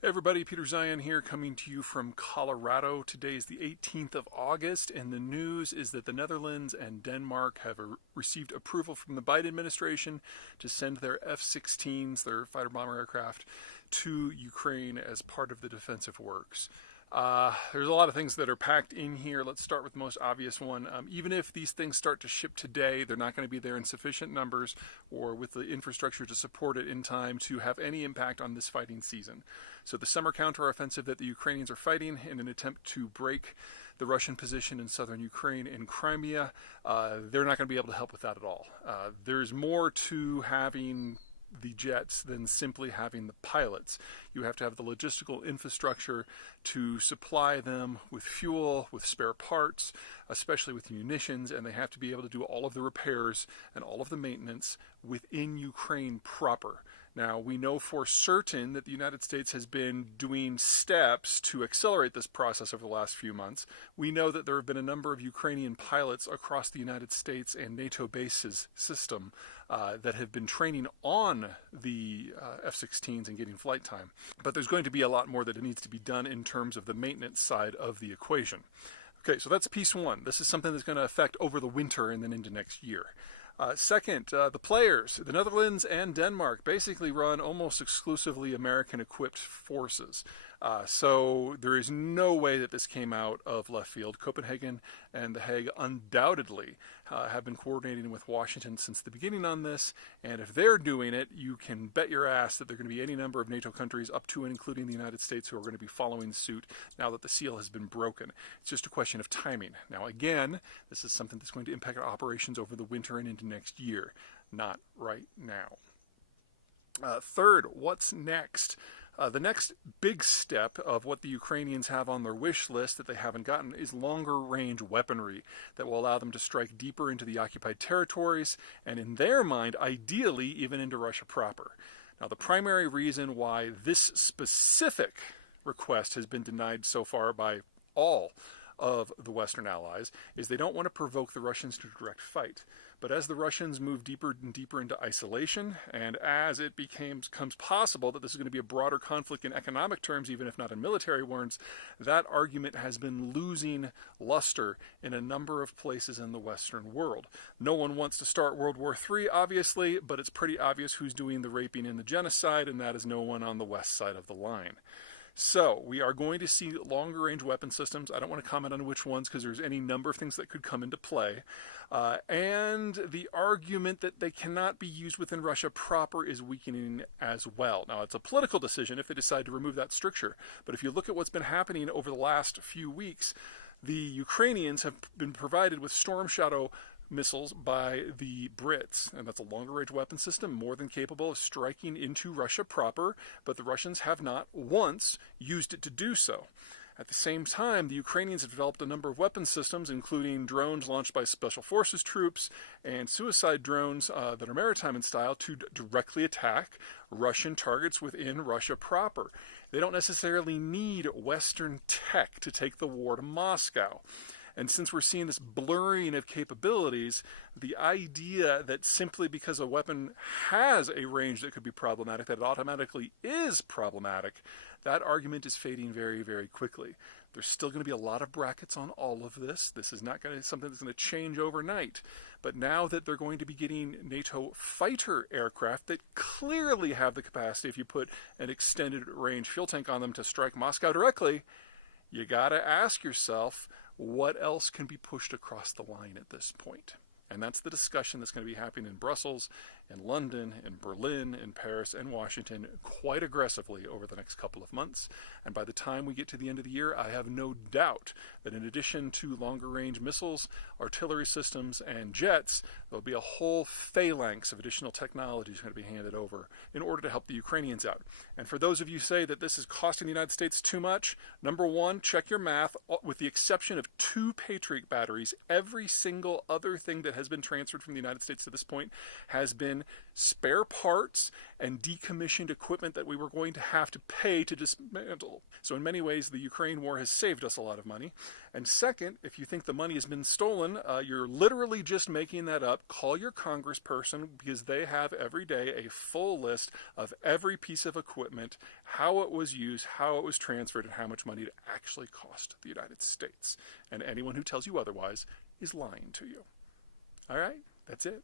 Hey everybody, Peter Zeihan here coming to you from Colorado. Today is the 18th of August, and the news is that the Netherlands and Denmark have received approval from the Biden administration to send their F-16s, their fighter bomber aircraft, to Ukraine as part of the defensive works. There's a lot of things that are packed in here. Let's start with the most obvious one. Even if these things start to ship today, they're not going to be there in sufficient numbers or with the infrastructure to support it in time to have any impact on this fighting season. So the summer counteroffensive that the Ukrainians are fighting in an attempt to break the Russian position in southern Ukraine and Crimea, they're not going to be able to help with that at all. There's more to having the jets than simply having the pilots. You have to have the logistical infrastructure to supply them with fuel, with spare parts, especially with munitions, and they have to be able to do all of the repairs and all of the maintenance within Ukraine proper. Now, we know for certain that the United States has been doing steps to accelerate this process over the last few months. We know that there have been a number of Ukrainian pilots across the United States and NATO bases system that have been training on the F-16s and getting flight time. But there's going to be a lot more that needs to be done in terms of the maintenance side of the equation. Okay, so that's piece one. This is something that's going to affect over the winter and then into next year. Second, the players, the Netherlands and Denmark, basically run almost exclusively American-equipped forces. So there is no way that this came out of left field. Copenhagen and The Hague undoubtedly have been coordinating with Washington since the beginning on this, and if they're doing it, you can bet your ass that there are going to be any number of NATO countries, up to and including the United States, who are going to be following suit now that the seal has been broken. It's just a question of timing. Now, again, this is something that's going to impact our operations over the winter and into next year, not right now. Third, what's next? The next big step of what the Ukrainians have on their wish list that they haven't gotten is longer range weaponry that will allow them to strike deeper into the occupied territories and, in their mind, ideally even into Russia proper. Now, the primary reason why this specific request has been denied so far by all of the Western allies is they don't want to provoke the Russians to a direct fight. But as the Russians move deeper and deeper into isolation, and as it becomes possible that this is going to be a broader conflict in economic terms, even if not in military ones, that argument has been losing luster in a number of places in the Western world. No one wants to start World War III, obviously, but it's pretty obvious who's doing the raping and the genocide, and that is no one on the west side of the line. So we are going to see longer range weapon systems. I don't want to comment on which ones because there's any number of things that could come into play. And the argument that they cannot be used within Russia proper is weakening as well. Now, it's a political decision if they decide to remove that stricture. But if you look at what's been happening over the last few weeks, the Ukrainians have been provided with Storm Shadow missiles by the Brits, and that's a longer-range weapon system more than capable of striking into Russia proper, but the Russians have not once used it to do so. At the same time, the Ukrainians have developed a number of weapon systems, including drones launched by Special Forces troops and suicide drones that are maritime in style to directly attack Russian targets within Russia proper. They don't necessarily need Western tech to take the war to Moscow. And since we're seeing this blurring of capabilities, the idea that simply because a weapon has a range that could be problematic, that it automatically is problematic, that argument is fading very, very quickly. There's still going to be a lot of brackets on all of this. This is not going to be something that's going to change overnight. But now that they're going to be getting NATO fighter aircraft that clearly have the capacity, if you put an extended range fuel tank on them, to strike Moscow directly, you got to ask yourself, what else can be pushed across the line at this point? And that's the discussion that's going to be happening in Brussels, in London, in Berlin, in Paris, and Washington quite aggressively over the next couple of months. And by the time we get to the end of the year, I have no doubt that in addition to longer-range missiles, artillery systems, and jets, there'll be a whole phalanx of additional technologies going to be handed over in order to help the Ukrainians out. And for those of you who say that this is costing the United States too much, number one, check your math. With the exception of 2 Patriot batteries, every single other thing that has been transferred from the United States to this point has been in spare parts and decommissioned equipment that we were going to have to pay to dismantle. So in many ways, the Ukraine war has saved us a lot of money. And second, if you think the money has been stolen, you're literally just making that up. Call your congressperson, because they have every day a full list of every piece of equipment, how it was used, how it was transferred, and how much money it actually cost the United States. And anyone who tells you otherwise is lying to you. All right, that's it.